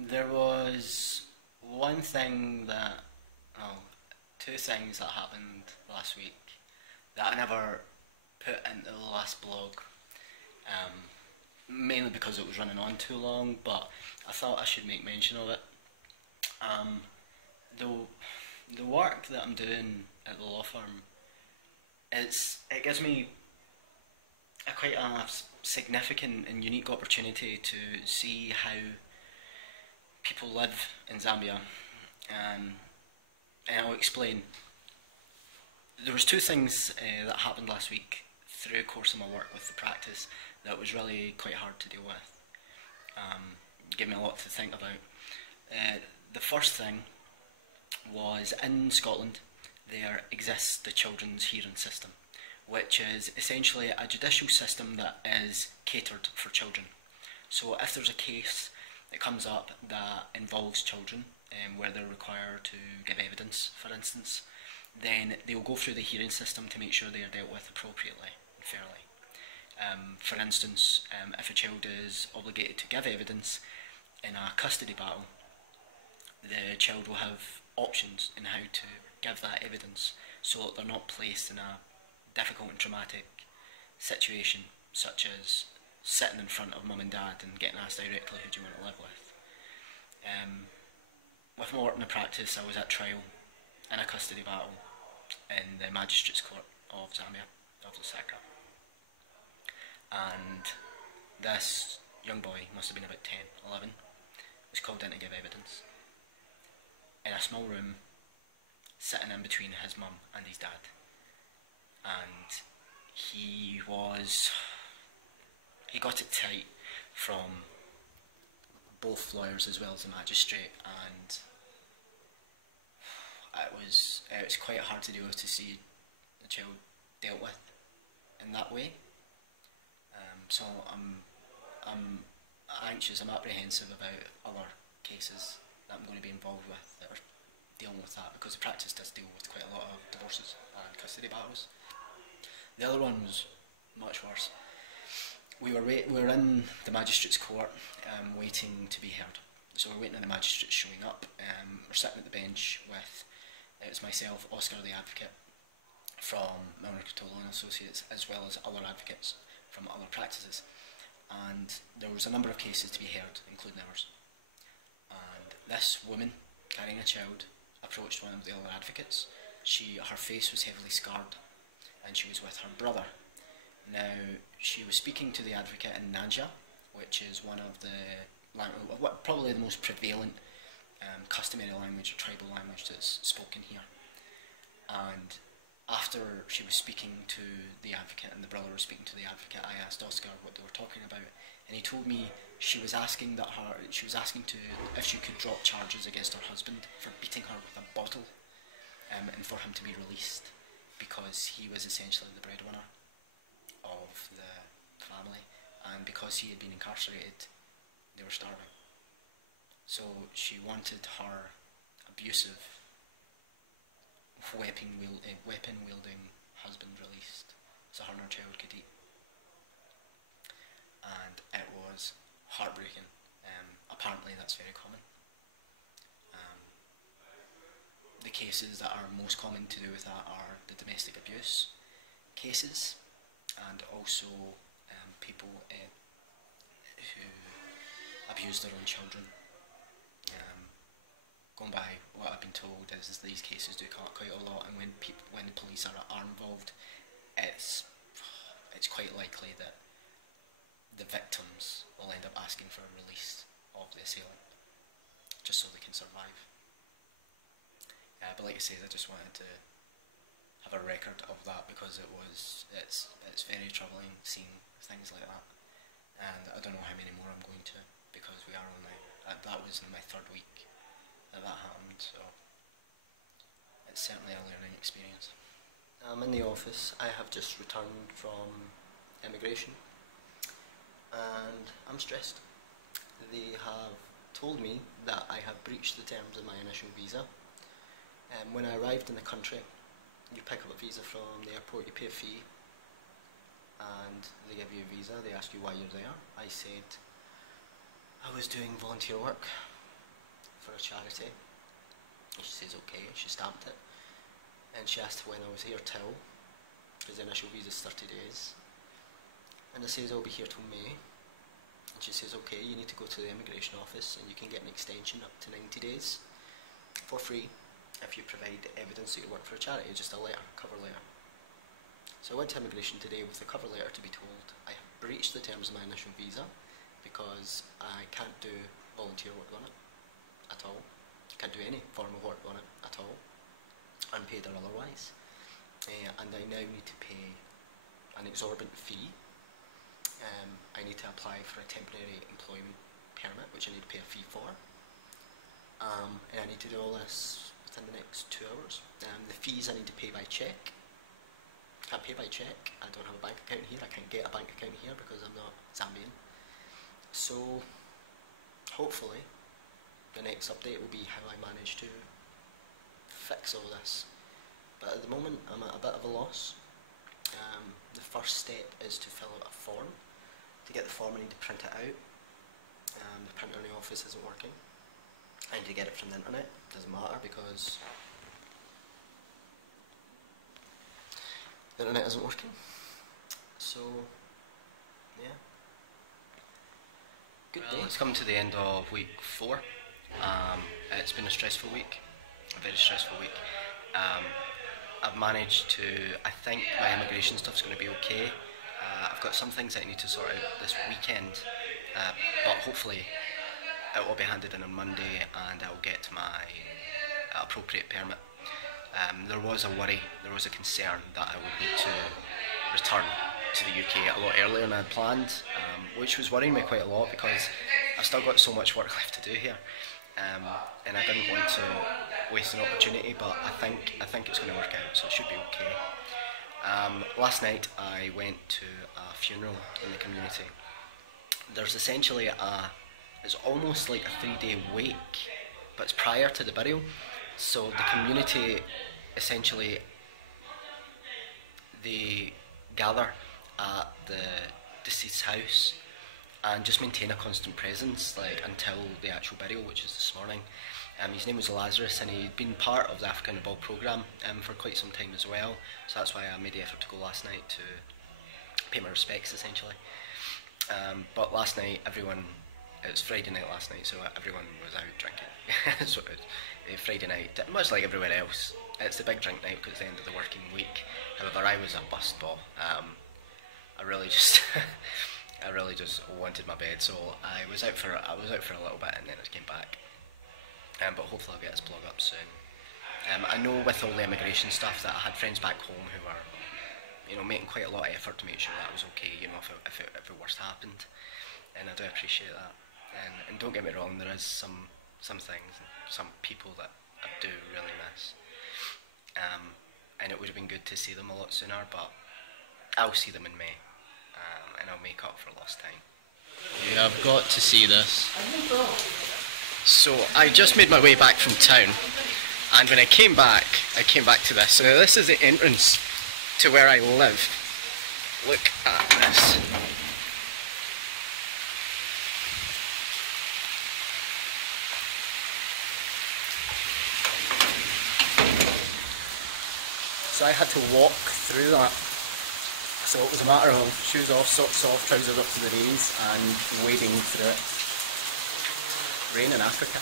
There was one thing that, oh, two things that happened last week that I never put into the last blog, um, mainly because it was running on too long, but I thought I should make mention of it. Um, the, the work that I'm doing at the law firm, it gives me quite a significant and unique opportunity to see how people live in Zambia, and I'll explain. There was two things that happened last week through the course of my work with the practice that was really quite hard to deal with. Gave me a lot to think about. The first thing was, in Scotland there exists the children's hearing system, which is essentially a judicial system that is catered for children. So if there's a case that comes up that involves children, where they're required to give evidence, for instance, then they will go through the hearing system to make sure they are dealt with appropriately and fairly. For instance, if a child is obligated to give evidence in a custody battle, the child will have options in how to give that evidence so that they're not placed in a difficult and traumatic situation, such as sitting in front of mum and dad and getting asked directly who do you want to live with. With my work in the practice, I was at trial in a custody battle in the Magistrates Court of Zambia, of Lusaka. And this young boy, must have been about 10, 11, was called in to give evidence in a small room, sitting in between his mum and his dad. And he got it tight from both lawyers as well as the magistrate, and it was quite hard to deal with, to see the child dealt with in that way. So I'm anxious, I'm apprehensive about other cases that I'm going to be involved with that are dealing with that, because the practice does deal with quite a lot of divorces and custody battles. The other one was much worse. We were in the magistrate's court, waiting to be heard. So we're waiting on the magistrate showing up. We're sitting at the bench with, it was myself, Oscar the advocate from Milner Catolo and Associates, as well as other advocates from other practices. And there was a number of cases to be heard, including ours. And this woman, carrying a child, approached one of the other advocates. Her face was heavily scarred, and she was with her brother. Now, she was speaking to the advocate in Nanja, which is one of probably the most prevalent customary language, or tribal language, that's spoken here. And after she was speaking to the advocate and the brother was speaking to the advocate, I asked Oscar what they were talking about, and he told me she was asking if she could drop charges against her husband for beating her with a bottle, and for him to be released, because he was essentially the breadwinner of the family, and because he had been incarcerated, they were starving. So she wanted her abusive, weapon-wielding husband released, so her and her child could eat. And it was heartbreaking. Apparently that's very common. The cases that are most common to do with that are the domestic abuse cases, and also people who abuse their own children. Going by what I've been told is these cases do come up quite a lot, and when the police are involved, it's quite likely that the victims will end up asking for a release of the assailant, just so they can survive. But like I said, I just wanted to have a record of that, because it's very troubling seeing things like that, and I don't know how many more I'm going to, because we are only that was in my third week that happened, so it's certainly a learning experience. I'm in the office. I have just returned from immigration, and I'm stressed. They have told me that I have breached the terms of my initial visa. When I arrived in the country, you pick up a visa from the airport, you pay a fee, and they give you a visa. They ask you why you're there. I said I was doing volunteer work for a charity. She says okay, she stamped it, and she asked when I was here till, because the initial visa is 30 days, and I says I'll be here till May, and she says okay, you need to go to the immigration office and you can get an extension up to 90 days for free if you provide evidence that you work for a charity, just a letter, cover letter. So I went to immigration today with a cover letter to be told I have breached the terms of my initial visa because I can't do volunteer work on it at all. Can't do any form of work on it at all, unpaid or otherwise, and I now need to pay an exorbitant fee. I need to apply for a temporary employment permit, which I need to pay a fee for, and I need to do all this within the next 2 hours. The fees I need to pay by cheque. Can't pay by cheque. I don't have a bank account here. I can't get a bank account here because I'm not Zambian. So hopefully the next update will be how I manage to fix all this. But at the moment I'm at a bit of a loss. The first step is to fill out a form. To get the form I need to print it out. The printer in the office isn't working. I need to get it from the internet. Doesn't matter because the internet isn't working. So yeah. Good day. It's come to the end of week 4. It's been a stressful week, a very stressful week. I've managed to, I think my immigration stuff's going to be okay. I've got some things that I need to sort out this weekend, but hopefully it will be handed in on Monday and I'll get my appropriate permit. There was a worry, there was a concern that I would need to return to the UK a lot earlier than I had planned, which was worrying me quite a lot because I've still got so much work left to do here, and I didn't want to waste an opportunity, but I think it's going to work out, so it should be okay. Last night I went to a funeral in the community. There's essentially it's almost like a 3-day wake, but it's prior to the burial, so the community essentially, they gather at the deceased's house and just maintain a constant presence like until the actual burial, which is this morning. His name was Lazarus and he'd been part of the African Ball programme for quite some time as well, so that's why I made the effort to go last night to pay my respects essentially. But last night it was Friday night last night, so everyone was out drinking. So Friday night, much like everywhere else, it's the big drink night because it's the end of the working week. However, I was a bust ball. I really just wanted my bed, so I was out for a little bit and then I came back. But hopefully I'll get this blog up soon. I know with all the immigration stuff that I had friends back home who were, making quite a lot of effort to make sure that was okay, if the worst happened, and I do appreciate that. And don't get me wrong, there is some things, some people that I do really miss. And it would have been good to see them a lot sooner, but I'll see them in May, and I'll make up for lost time. Yeah, I've got to see this. So I just made my way back from town, and when I came back to this. So this is the entrance to where I live. Look at this. So I had to walk through that. So it was a matter of shoes off, socks off, trousers up to the knees, and wading through it. Rain in Africa.